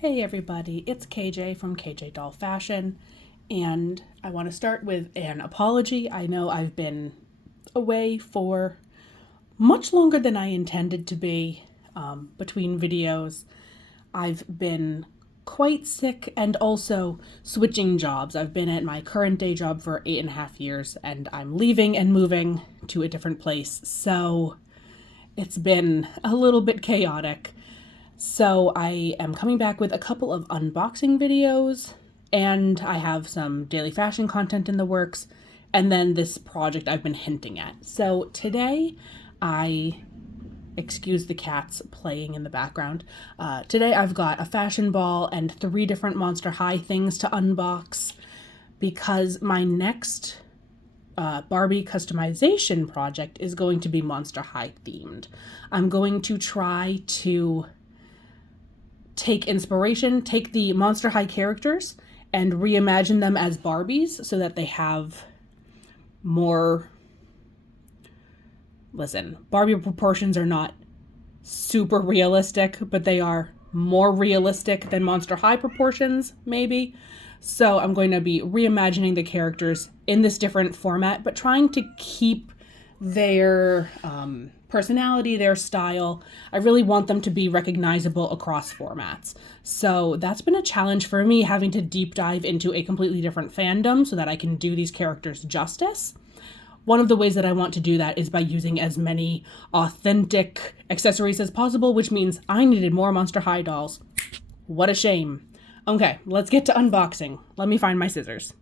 Hey everybody, it's KJ from KJ Doll Fashion, and I want to start with an apology. I know I've been away for much longer than I intended to be between videos. I've been quite sick and also switching jobs. I've been at my current day job for 8.5 years, and I'm leaving and moving to a different place, so it's been a little bit chaotic. So I am coming back with a couple of unboxing videos, and I have some daily fashion content in the works, and then this project I've been hinting at. So today, excuse the cats playing in the background. Today I've got a fashion ball and 3 different Monster High things to unbox because my next Barbie customization project is going to be Monster High themed. I'm going to try to take the Monster High characters and reimagine them as Barbies so that they have more... Listen, Barbie proportions are not super realistic, but they are more realistic than Monster High proportions, maybe. So I'm going to be reimagining the characters in this different format, but trying to keep their personality, their style. I really want them to be recognizable across formats. So that's been a challenge for me, having to deep dive into a completely different fandom so that I can do these characters justice. One of the ways that I want to do that is by using as many authentic accessories as possible, which means I needed more Monster High dolls. What a shame. Okay, let's get to unboxing. Let me find my scissors.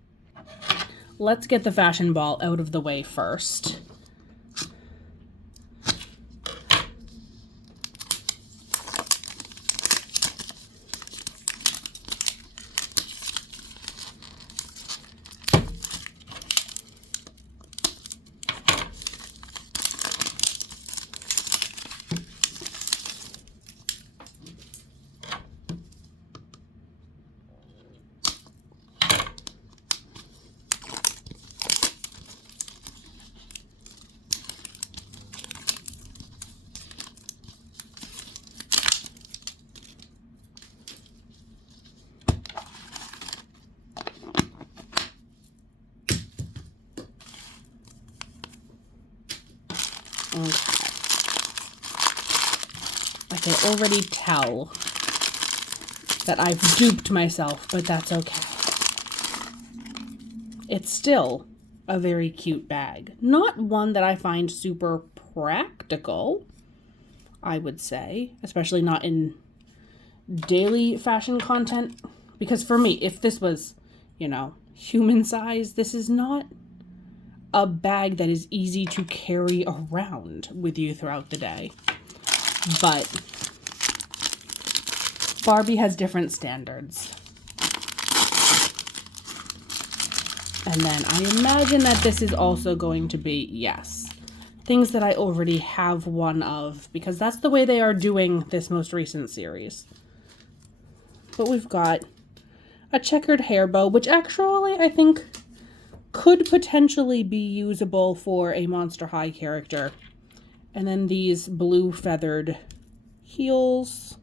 Let's get the fashion ball out of the way first. Okay. I can already tell that I've duped myself, but that's okay. It's still a very cute bag. Not one that I find super practical, I would say, especially not in daily fashion content. Because for me, if this was, human size, this is not a bag that is easy to carry around with you throughout the day. But Barbie has different standards. And then I imagine that this is also going to be, yes, things that I already have one of, because that's the way they are doing this most recent series. But we've got a checkered hair bow, which actually I think could potentially be usable for a Monster High character. And then these blue feathered heels.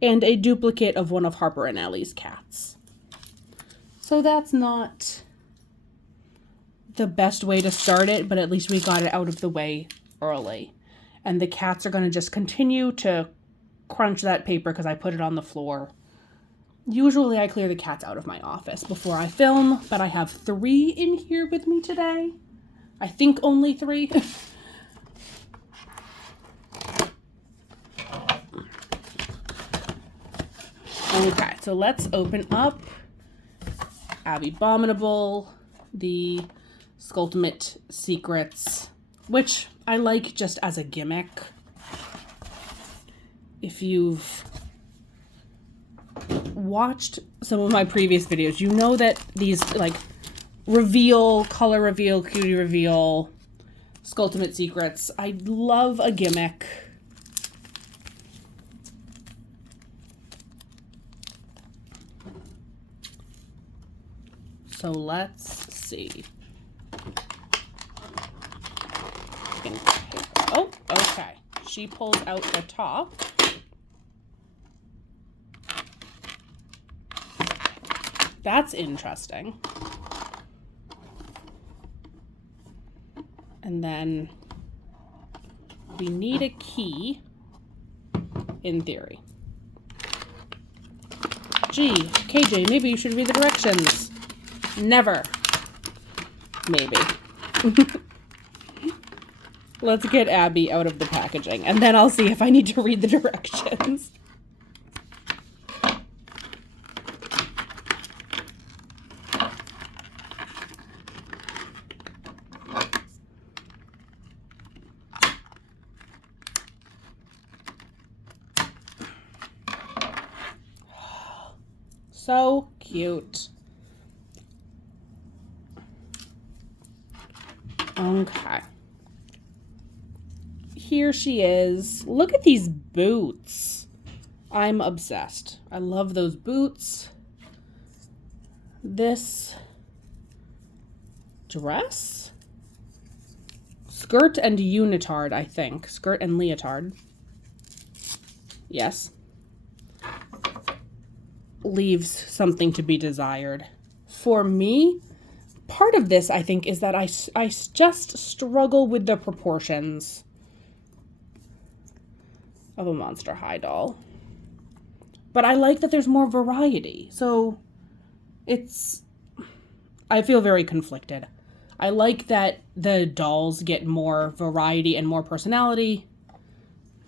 And a duplicate of one of Harper and Ellie's cats. So that's not the best way to start it, but at least we got it out of the way early. And the cats are going to just continue to crunch that paper because I put it on the floor. Usually I clear the cats out of my office before I film, but I have 3 in here with me today. I think only 3. Okay, so let's open up Abominable, the Skulltimate Secrets, which I like just as a gimmick. If you've watched some of my previous videos, you know that these color reveal, cutie reveal, Skulltimate Secrets, I love a gimmick. So let's see. Oh, okay. She pulls out the top. That's interesting. And then we need a key, in theory. Gee, KJ, maybe you should read the directions. Never. Maybe. Let's get Abby out of the packaging, and then I'll see if I need to read the directions. So cute. Okay. Here she is. Look at these boots. I'm obsessed. I love those boots. This dress? Skirt and unitard, I think. Skirt and leotard. Yes. Leaves something to be desired. For me, part of this, I think, is that I just struggle with the proportions of a Monster High doll. But I like that there's more variety. So I feel very conflicted. I like that the dolls get more variety and more personality,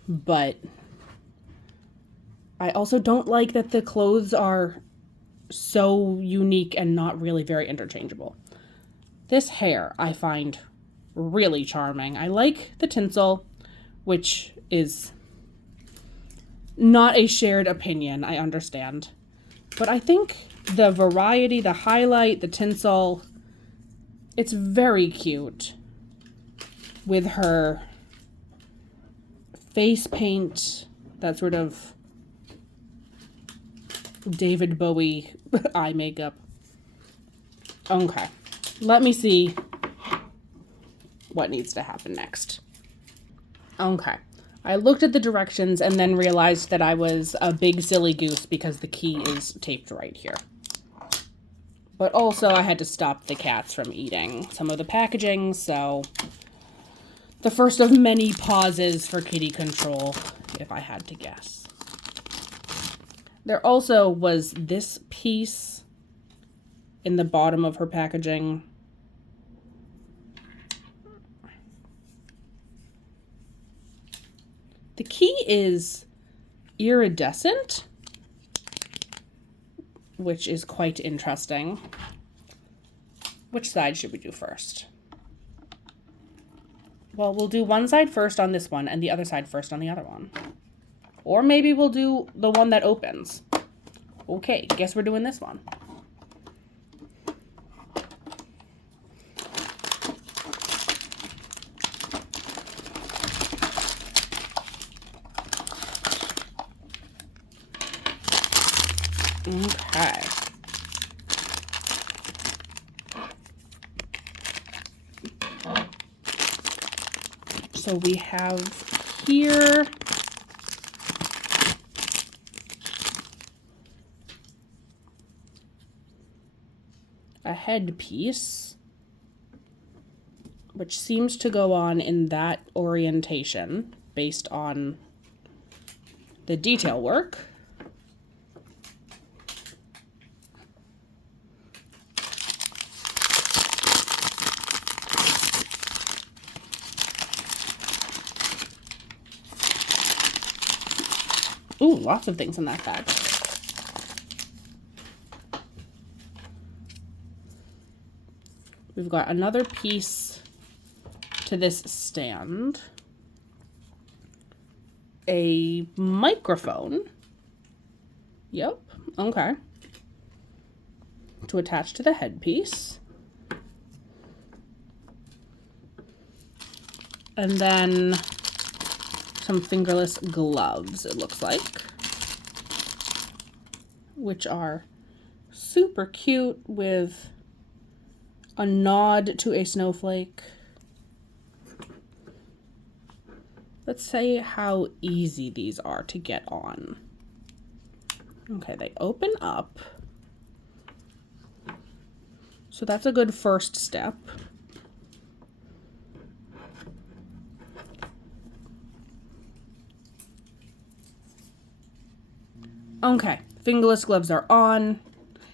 but I also don't like that the clothes are so unique and not really very interchangeable. This hair I find really charming. I like the tinsel, which is not a shared opinion, I understand. But I think the variety, the highlight, the tinsel, it's very cute with her face paint, that sort of David Bowie eye makeup. Okay, let me see what needs to happen next. Okay, I looked at the directions and then realized that I was a big silly goose because the key is taped right here. But also I had to stop the cats from eating some of the packaging, so the first of many pauses for kitty control, if I had to guess. There also was this piece in the bottom of her packaging. The key is iridescent, which is quite interesting. Which side should we do first? Well, we'll do one side first on this one and the other side first on the other one. Or maybe we'll do the one that opens. Okay, guess we're doing this one. Okay. So we have here a headpiece, which seems to go on in that orientation based on the detail work. Ooh, lots of things in that bag. We've got another piece to this stand. A microphone. Yep, okay. To attach to the headpiece. And then some fingerless gloves, it looks like, which are super cute with a nod to a snowflake. Let's say how easy these are to get on. Okay, they open up. So that's a good first step. Okay, fingerless gloves are on,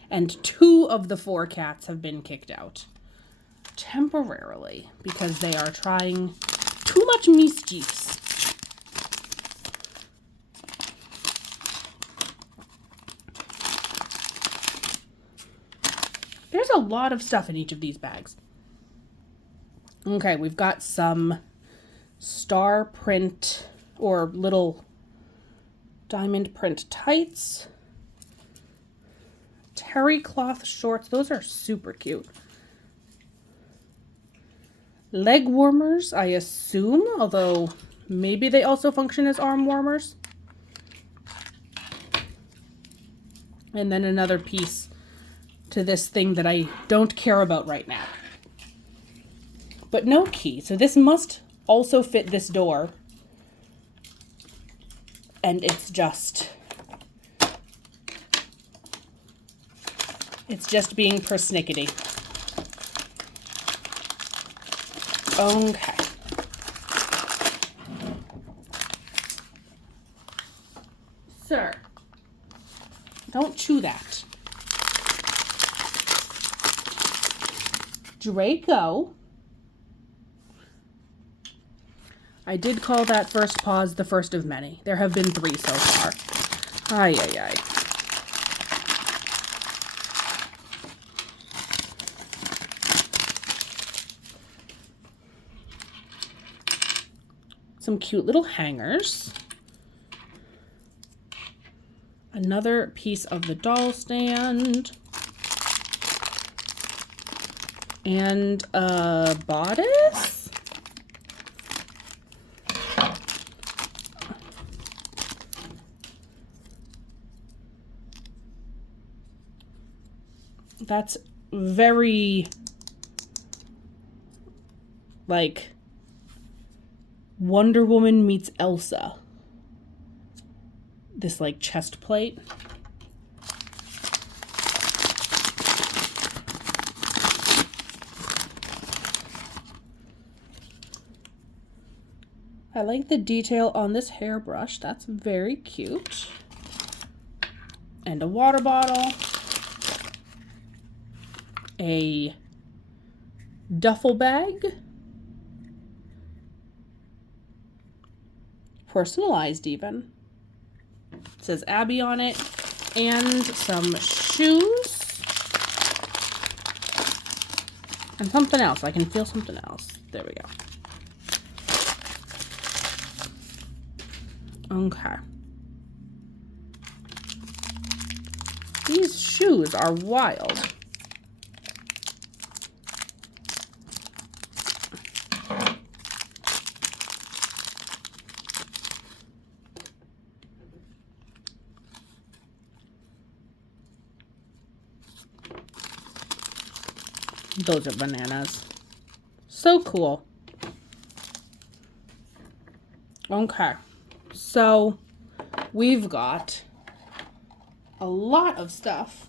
and 2 of the 4 cats have been kicked out. Temporarily, because they are trying too much mischiefs. There's a lot of stuff in each of these bags. Okay, we've got some star print or little diamond print tights. Terry cloth shorts. Those are super cute. Leg warmers, I assume, although maybe they also function as arm warmers. And then another piece to this thing that I don't care about right now. But no key. So this must also fit this door. And it's just being persnickety. Okay. Sir, don't chew that. Draco. I did call that first pause the first of many. There have been 3 so far. Ay, ay, ay. Some cute little hangers. Another piece of the doll stand. And a bodice? That's very, like, Wonder Woman meets Elsa. This, like, chest plate. I like the detail on this hairbrush. That's very cute. And a water bottle. A duffel bag. Personalized even. It says Abby on it. And some shoes. And something else. I can feel something else. There we go. Okay. These shoes are wild. Those are bananas. So cool. Okay. So we've got a lot of stuff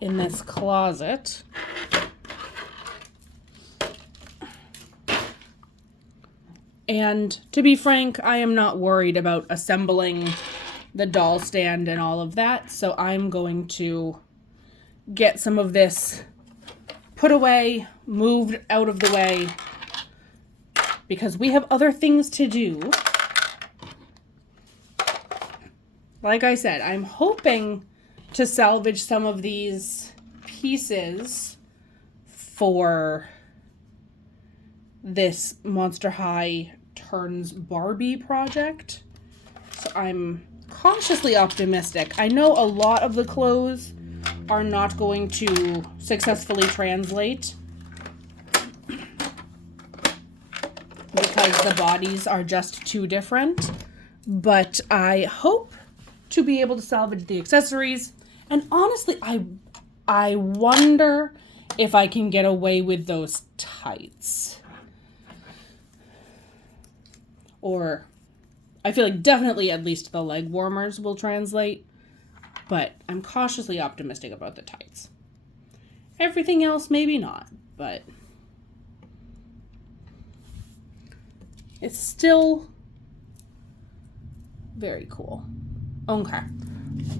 in this closet. And to be frank, I am not worried about assembling the doll stand and all of that. So I'm going to get some of this put away, moved out of the way, because we have other things to do. Like I said, I'm hoping to salvage some of these pieces for this Monster High Turns Barbie project. So I'm cautiously optimistic. I know a lot of the clothes are not going to successfully translate because the bodies are just too different, but I hope to be able to salvage the accessories. And honestly, I wonder if I can get away with those tights. Or I feel like definitely at least the leg warmers will translate. but I'm cautiously optimistic about the tights. Everything else, maybe not, but it's still very cool. Okay,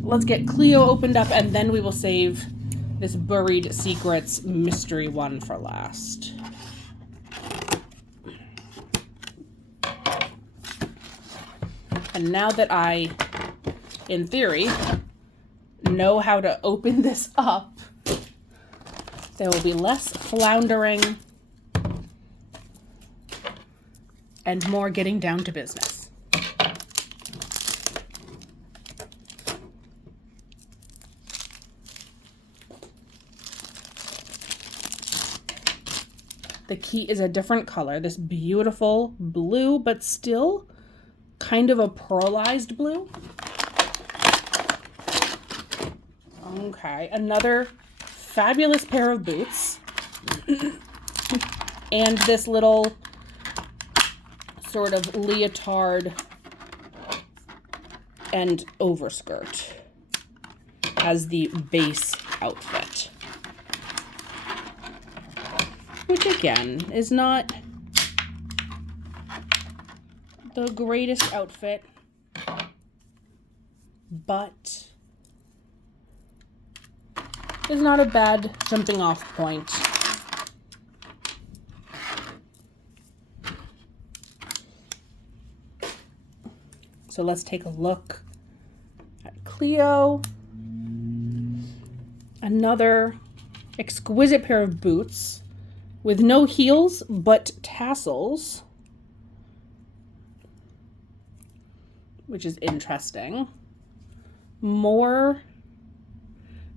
let's get Cleo opened up, and then we will save this Buried Secrets mystery one for last. And now that I, in theory, know how to open this up, there will be less floundering and more getting down to business. The key is a different color, this beautiful blue, but still kind of a pearlized blue. Okay, another fabulous pair of boots. And this little sort of leotard and overskirt as the base outfit. Which again is not the greatest outfit, but is not a bad jumping off point. So let's take a look at Cleo. Another exquisite pair of boots with no heels but tassels, which is interesting. More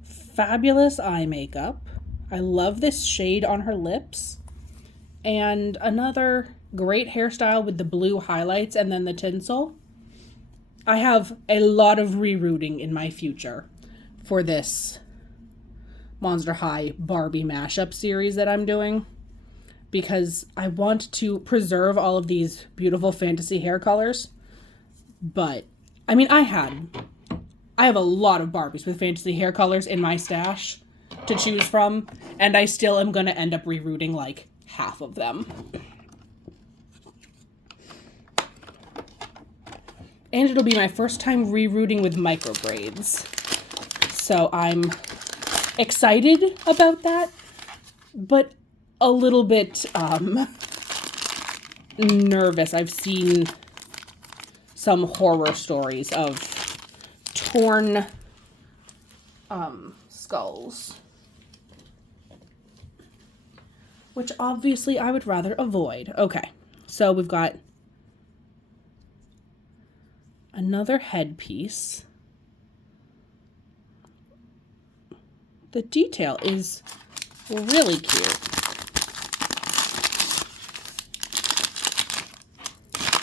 fabulous eye makeup. I love this shade on her lips. And another great hairstyle with the blue highlights and then the tinsel. I have a lot of rerouting in my future for this Monster High Barbie mashup series that I'm doing, because I want to preserve all of these beautiful fantasy hair colors. But, I mean, I have a lot of Barbies with fantasy hair colors in my stash to choose from, and I still am going to end up rerouting like half of them. And it'll be my first time rerouting with micro braids. So I'm excited about that, but a little bit nervous. I've seen some horror stories of torn skulls, which obviously I would rather avoid. Okay, so we've got another headpiece. The detail is really cute.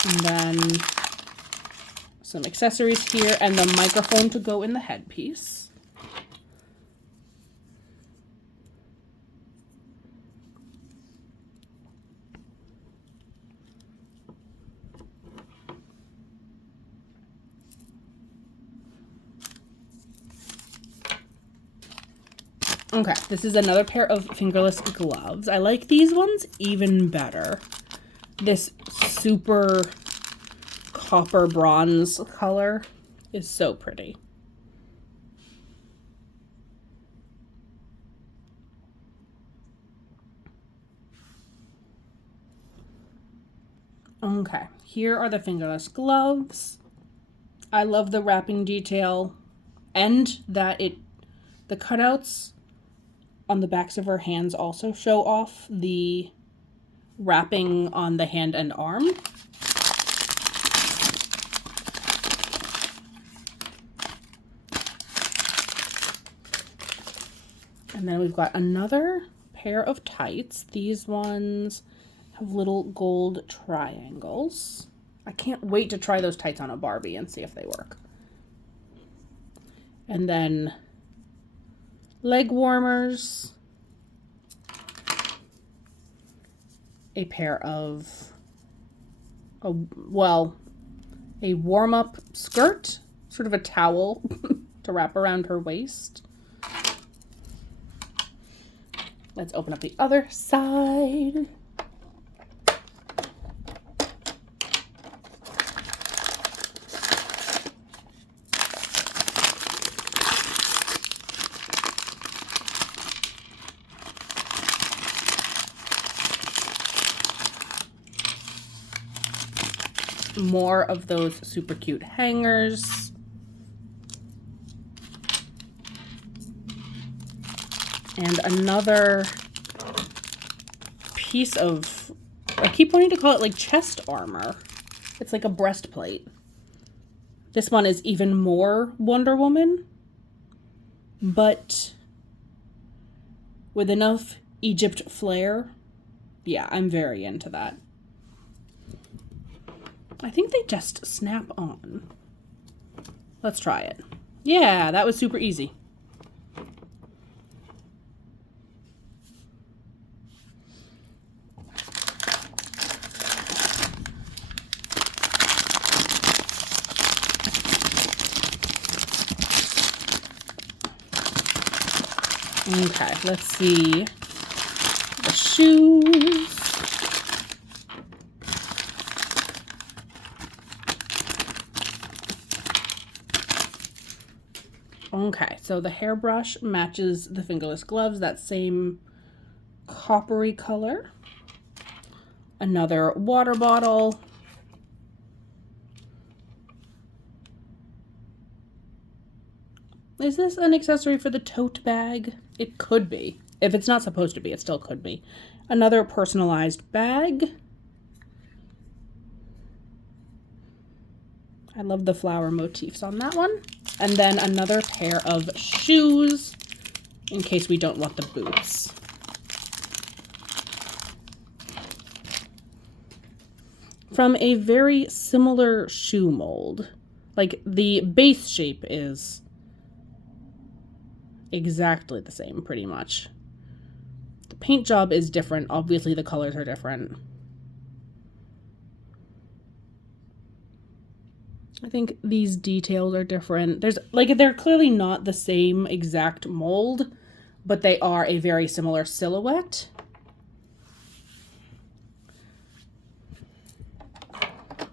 And then some accessories here and the microphone to go in the headpiece. Okay, this is another pair of fingerless gloves. I like these ones even better. This super copper bronze color is so pretty. Okay, here are the fingerless gloves. I love the wrapping detail and that the cutouts on the backs of her hands also show off the wrapping on the hand and arm. And then we've got another pair of tights. These ones have little gold triangles. I can't wait to try those tights on a Barbie and see if they work. And then leg warmers, a pair of, a warm-up skirt, sort of a towel to wrap around her waist. Let's open up the other side. More of those super cute hangers. And another piece of, I keep wanting to call it like chest armor. It's like a breastplate. This one is even more Wonder Woman, but with enough Egypt flair. Yeah, I'm very into that. I think they just snap on. Let's try it. Yeah, that was super easy. Okay, let's see the shoes. Okay, so the hairbrush matches the fingerless gloves, that same coppery color. Another water bottle. Is this an accessory for the tote bag? It could be. If it's not supposed to be, it still could be. Another personalized bag. I love the flower motifs on that one. And then another pair of shoes in case we don't want the boots. From a very similar shoe mold. Like the base shape is exactly the same, pretty much. The paint job is different. Obviously, the colors are different. I think these details are different. They're clearly not the same exact mold, but they are a very similar silhouette.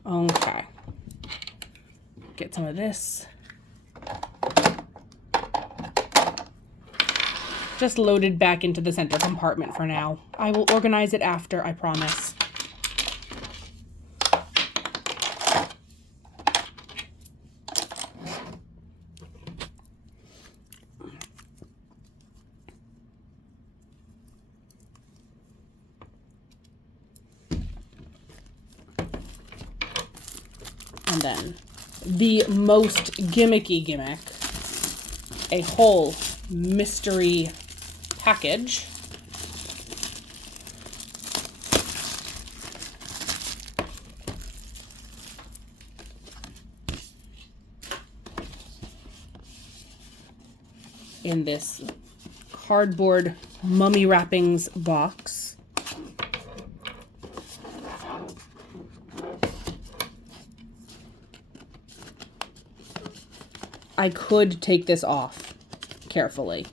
Okay. Get some of this. Just loaded back into the center compartment for now. I will organize it after, I promise. And then the most gimmicky gimmick, a whole mystery package. In this cardboard mummy wrappings box. I could take this off carefully.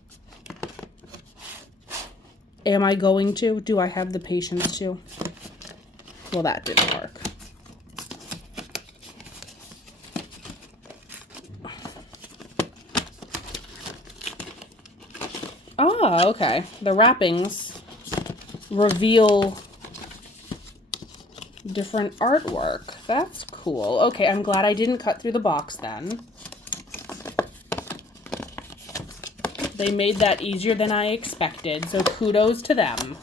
Am I going to? Do I have the patience to? Well, that didn't work. Oh, okay. The wrappings reveal different artwork. That's cool. Okay, I'm glad I didn't cut through the box then. They made that easier than I expected, so kudos to them.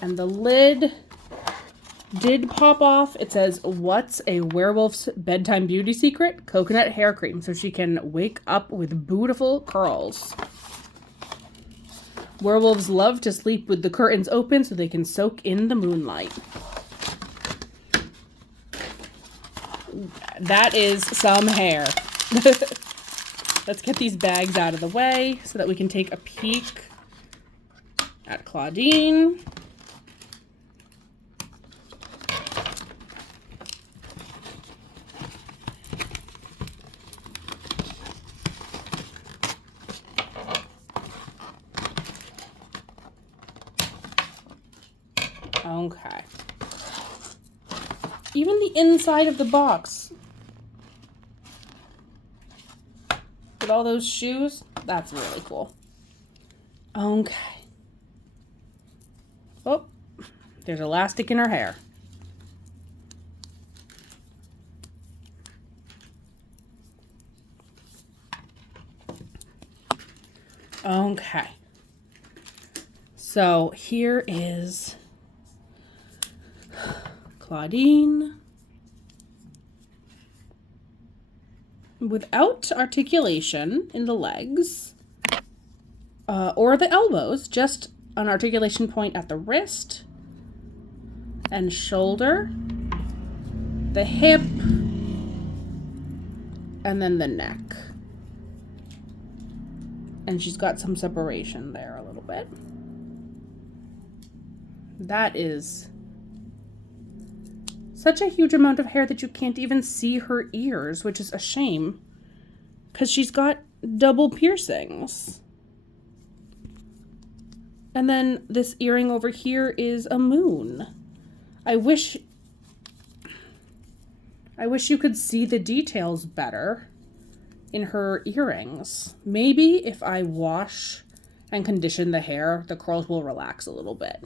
And the lid did pop off. It says, "What's a werewolf's bedtime beauty secret? Coconut hair cream, so she can wake up with beautiful curls." Werewolves love to sleep with the curtains open so they can soak in the moonlight. That is some hair. Let's get these bags out of the way so that we can take a peek at Claudine. Okay. Even the inside of the box. With all those shoes, that's really cool. Okay. Oh, there's elastic in her hair. Okay. So here is Claudine without articulation in the legs or the elbows, just an articulation point at the wrist and shoulder, the hip, and then the neck. And she's got some separation there a little bit. That is such a huge amount of hair that you can't even see her ears, which is a shame because she's got double piercings. And then this earring over here is a moon. I wish you could see the details better in her earrings. Maybe if I wash and condition the hair, the curls will relax a little bit.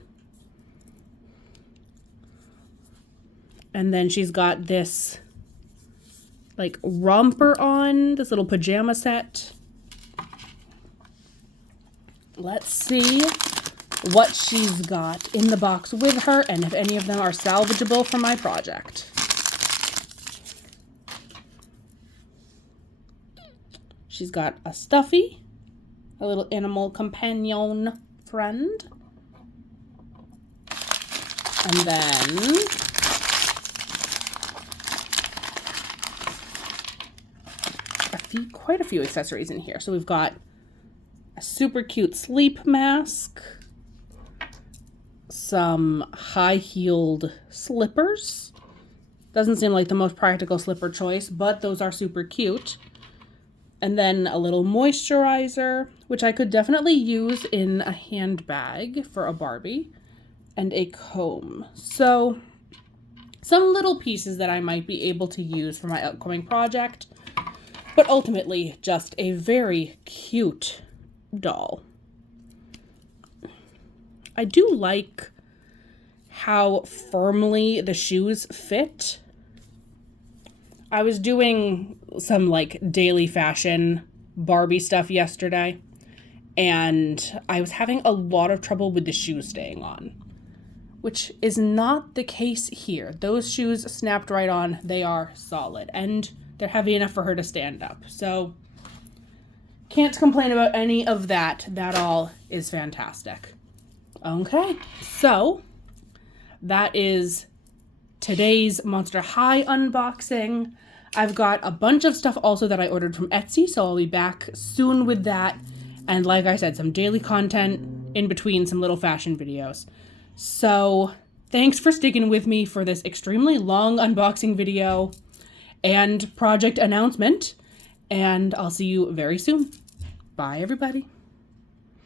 And then she's got this like romper on, this little pajama set. Let's see what she's got in the box with her and if any of them are salvageable for my project. She's got a stuffy, a little animal companion friend. And then quite a few accessories in here. So we've got a super cute sleep mask, some high-heeled slippers. Doesn't seem like the most practical slipper choice, but those are super cute. And then a little moisturizer, which I could definitely use in a handbag for a Barbie, and a comb. So some little pieces that I might be able to use for my upcoming project, but ultimately just a very cute doll. I do like how firmly the shoes fit. I was doing some like daily fashion Barbie stuff yesterday, and I was having a lot of trouble with the shoes staying on, which is not the case here. Those shoes snapped right on. They are solid, and they're heavy enough for her to stand up. So can't complain about any of that. That all is fantastic. Okay, so that is today's Monster High unboxing. I've got a bunch of stuff also that I ordered from Etsy, so I'll be back soon with that. And like I said, some daily content in between some little fashion videos. So thanks for sticking with me for this extremely long unboxing video and project announcement. And I'll see you very soon. Bye, everybody.